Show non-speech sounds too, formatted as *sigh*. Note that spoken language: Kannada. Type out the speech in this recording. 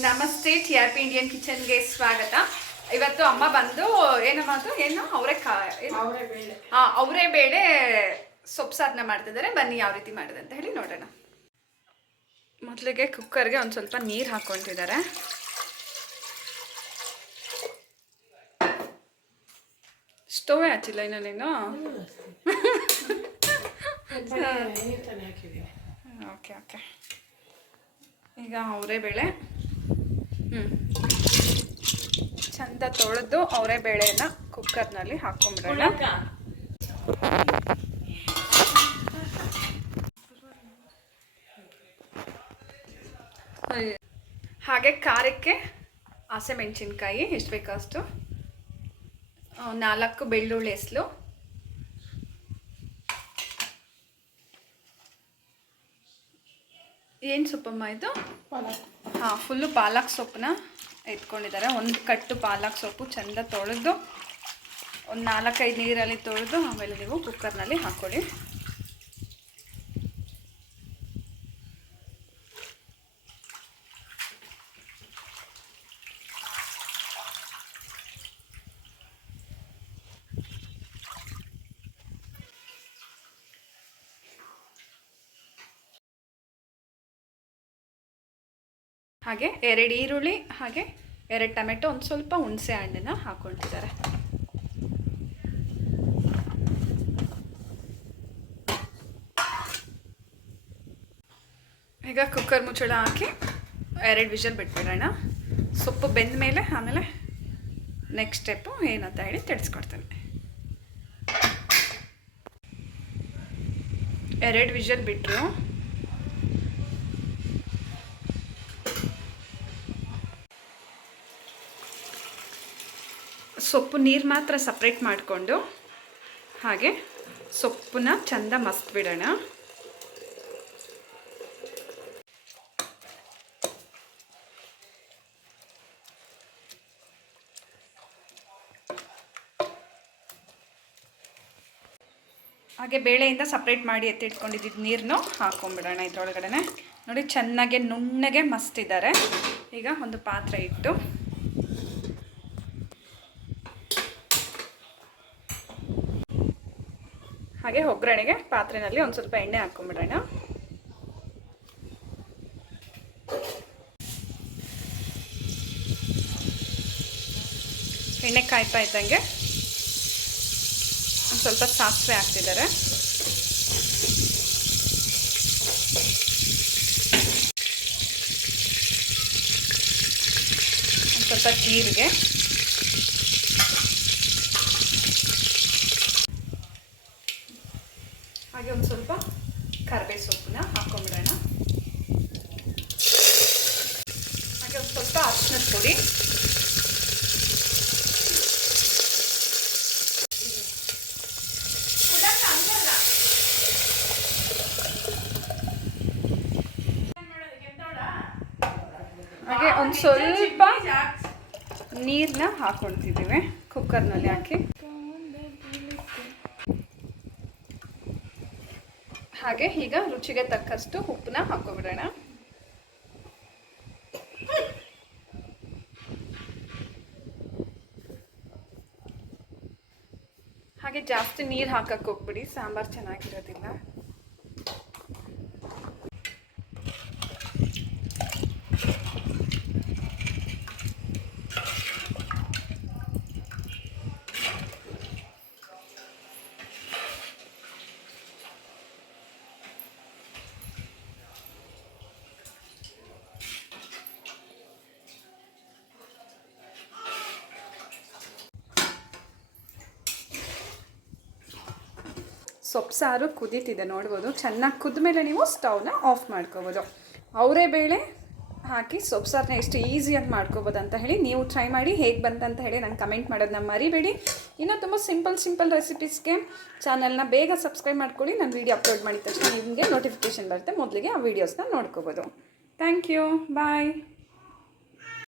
ನಮಸ್ತೆ ಟಿ ಆರ್ ಪಿ ಇಂಡಿಯನ್ ಕಿಚನ್ಗೆ ಸ್ವಾಗತ. ಇವತ್ತು ಅಮ್ಮ ಬಂದು ಏನಮ್ಮ ಅದು? ಏನು? ಅವರೇ ಕಾ ಅವರೇ ಬೇಳೆ. ಅವರೇ ಬೇಳೆ ಸೊಪ್ಪು ಸಾಧನ ಮಾಡ್ತಿದ್ದಾರೆ. ಬನ್ನಿ ಯಾವ ರೀತಿ ಮಾಡಿದೆ ಅಂತ ಹೇಳಿ ನೋಡೋಣ. ಮೊದಲಿಗೆ ಕುಕ್ಕರ್ಗೆ ಒಂದು ಸ್ವಲ್ಪ ನೀರು ಹಾಕ್ಕೊತಿದ್ದಾರೆ. ಸ್ಟೋವೇ ಹಚ್ಚಿಲ್ಲ ಇನ್ನು ನೀನು? *laughs* Okay okay. ಈಗ ಅವರೇ ಬೇಳೆ. ಹ್ಞೂ ಚಂದ ತೊಳೆದು ಅವರೇ ಬೇಳೆನ ಕುಕ್ಕರ್ನಲ್ಲಿ ಹಾಕೊಂಡ್ಬಿಡೋಣ ಹಾಗೆ ಖಾರಕ್ಕೆ ಹಸಿಮೆಣ್ಸಿನ್ಕಾಯಿ ಎಷ್ಟು ಬೇಕಷ್ಟು ನಾಲ್ಕು ಬೆಳ್ಳುಳ್ಳಿ ಹೆಸಲು. ಏನು ಸೊಪ್ಪಮ್ಮ ಇದು? ಹಾಂ ಫುಲ್ಲು ಪಾಲಕ್ ಸೊಪ್ಪನ್ನ ಎತ್ಕೊಂಡಿದ್ದಾರೆ ಒಂದು ಕಟ್ಟು ಪಾಲಕ್ ಸೊಪ್ಪು ಚೆಂದ ತೊಳೆದು ಒಂದು ನಾಲ್ಕೈದು ನೀರಲ್ಲಿ ತೊಳೆದು ಆಮೇಲೆ ನೀವು ಕುಕ್ಕರ್ನಲ್ಲಿ ಹಾಕ್ಕೊಳ್ಳಿ ಹಾಗೆ ಎರಡು ಈರುಳ್ಳಿ, ಹಾಗೆ ಎರಡು ಟೊಮೆಟೊ, ಒಂದು ಸ್ವಲ್ಪ ಹುಣಸೆ ಹಣ್ಣನ್ನು ಹಾಕ್ಕೊಳ್ತಿದ್ದಾರೆ. ಈಗ ಕುಕ್ಕರ್ ಮುಚ್ಚಳ ಹಾಕಿ ಎರಡು ವಿಷಲ್ ಬಿಟ್ಬಿಡೋಣ. ಸೊಪ್ಪು ಬೆಂದ ಮೇಲೆ, ಆಮೇಲೆ ನೆಕ್ಸ್ಟ್ ಸ್ಟೆಪ್ಪು ಏನಂತ ಹೇಳಿ ತಿಳಿಸ್ಕೊಡ್ತೇನೆ. ಎರಡು ವಿಷಲ್ ಬಿಟ್ಟರು ಸೊಪ್ಪು ನೀರು ಮಾತ್ರ ಸಪ್ರೇಟ್ ಮಾಡಿಕೊಂಡು ಹಾಗೆ ಸೊಪ್ಪನ್ನ ಚೆಂದ ಮಸ್ತ್ ಬಿಡೋಣ ಹಾಗೆ ಬೇಳೆಯಿಂದ ಸಪ್ರೇಟ್ ಮಾಡಿ ಎತ್ತಿಟ್ಕೊಂಡಿದ್ದ ನೀರನ್ನು ಹಾಕೊಂಡ್ಬಿಡೋಣ ಇದ್ರೊಳಗಡೆ ನೋಡಿ ಚೆನ್ನಾಗೆ ನುಣ್ಣಗೆ ಮಸ್ತಿದ್ದಾರೆ ಈಗ ಒಂದು ಪಾತ್ರೆ ಇಟ್ಟು ಹಾಗೆ ಒಗ್ಗರಣೆಗೆ ಪಾತ್ರೆನಲ್ಲಿ ಒಂದು ಸ್ವಲ್ಪ ಎಣ್ಣೆ ಹಾಕ್ಕೊಂಬಿಡೋಣ ಎಣ್ಣೆ ಕಾಯ್ತಾ ಇದ್ದಂಗೆ ಒಂದು ಸ್ವಲ್ಪ ಸಾಸಿವೆ ಹಾಕ್ತಿದ್ದಾರೆ. ಸ್ವಲ್ಪ ಜೀರಿಗೆ. ಹಾಗೆ ಒಂದು ಸ್ವಲ್ಪ ಕರಿಬೇ ಸೊಪ್ಪನ್ನ ಹಾಕೊಂಡ್ಬಿಡೋಣ ಹಾಗೆ ಒಂದು ಸ್ವಲ್ಪ ಅರ್ಶಿನದ ಪುಡಿ. ಹಾಗೆ ಒಂದು ಸ್ವಲ್ಪ ನೀರನ್ನ ಹಾಕೊಳ್ತಿದ್ದೀವಿ ಕುಕ್ಕರ್ನಲ್ಲಿ ಹಾಕಿ. ಹಾಗೆ ಈಗ ರುಚಿಗೆ ತಕ್ಕಷ್ಟು ಉಪ್ಪನ್ನ ಹಾಕೋಬಿಡೋಣ ಹಾಗೆ ಜಾಸ್ತಿ ನೀರು ಹಾಕಕ್ಕೆ ಹೋಗ್ಬಿಡಿ ಸಾಂಬಾರು ಚೆನ್ನಾಗಿರೋದಿಲ್ಲ. ಸೊಪ್ಪು ಸಾರು ಕುದೀತಿದೆ, ನೋಡ್ಬೋದು. ಚೆನ್ನಾಗಿ ಕುದ್ಮೇಲೆ ನೀವು ಸ್ಟವ್ನ ಆಫ್ ಮಾಡ್ಕೋಬೋದು. ಅವರೇ ಬೇಳೆ ಹಾಕಿ ಸೊಪ್ಪು ಸಾರನ್ನ ಎಷ್ಟು ಈಸಿಯಾಗಿ ಮಾಡ್ಕೋಬೋದು ಅಂತ ಹೇಳಿ ನೀವು ಟ್ರೈ ಮಾಡಿ ಹೇಗೆ ಬಂತಂತ ಹೇಳಿ ನಂಗೆ ಕಮೆಂಟ್ ಮಾಡೋದನ್ನ ಮರಿಬೇಡಿ. ಇನ್ನೂ ತುಂಬ ಸಿಂಪಲ್ ಸಿಂಪಲ್ ರೆಸಿಪೀಸ್ಗೆ ಚಾನಲ್ನ ಬೇಗ ಸಬ್ಸ್ಕ್ರೈಬ್ ಮಾಡ್ಕೊಳ್ಳಿ. ನಾನು ವೀಡಿಯೋ ಅಪ್ಲೋಡ್ ಮಾಡಿದ ತಕ್ಷಣ ನಿಮಗೆ ನೋಟಿಫಿಕೇಷನ್ ಬರುತ್ತೆ. ಮೊದಲಿಗೆ ಆ ವೀಡಿಯೋಸ್ನ ನೋಡ್ಕೋಬೋದು. Thank you bye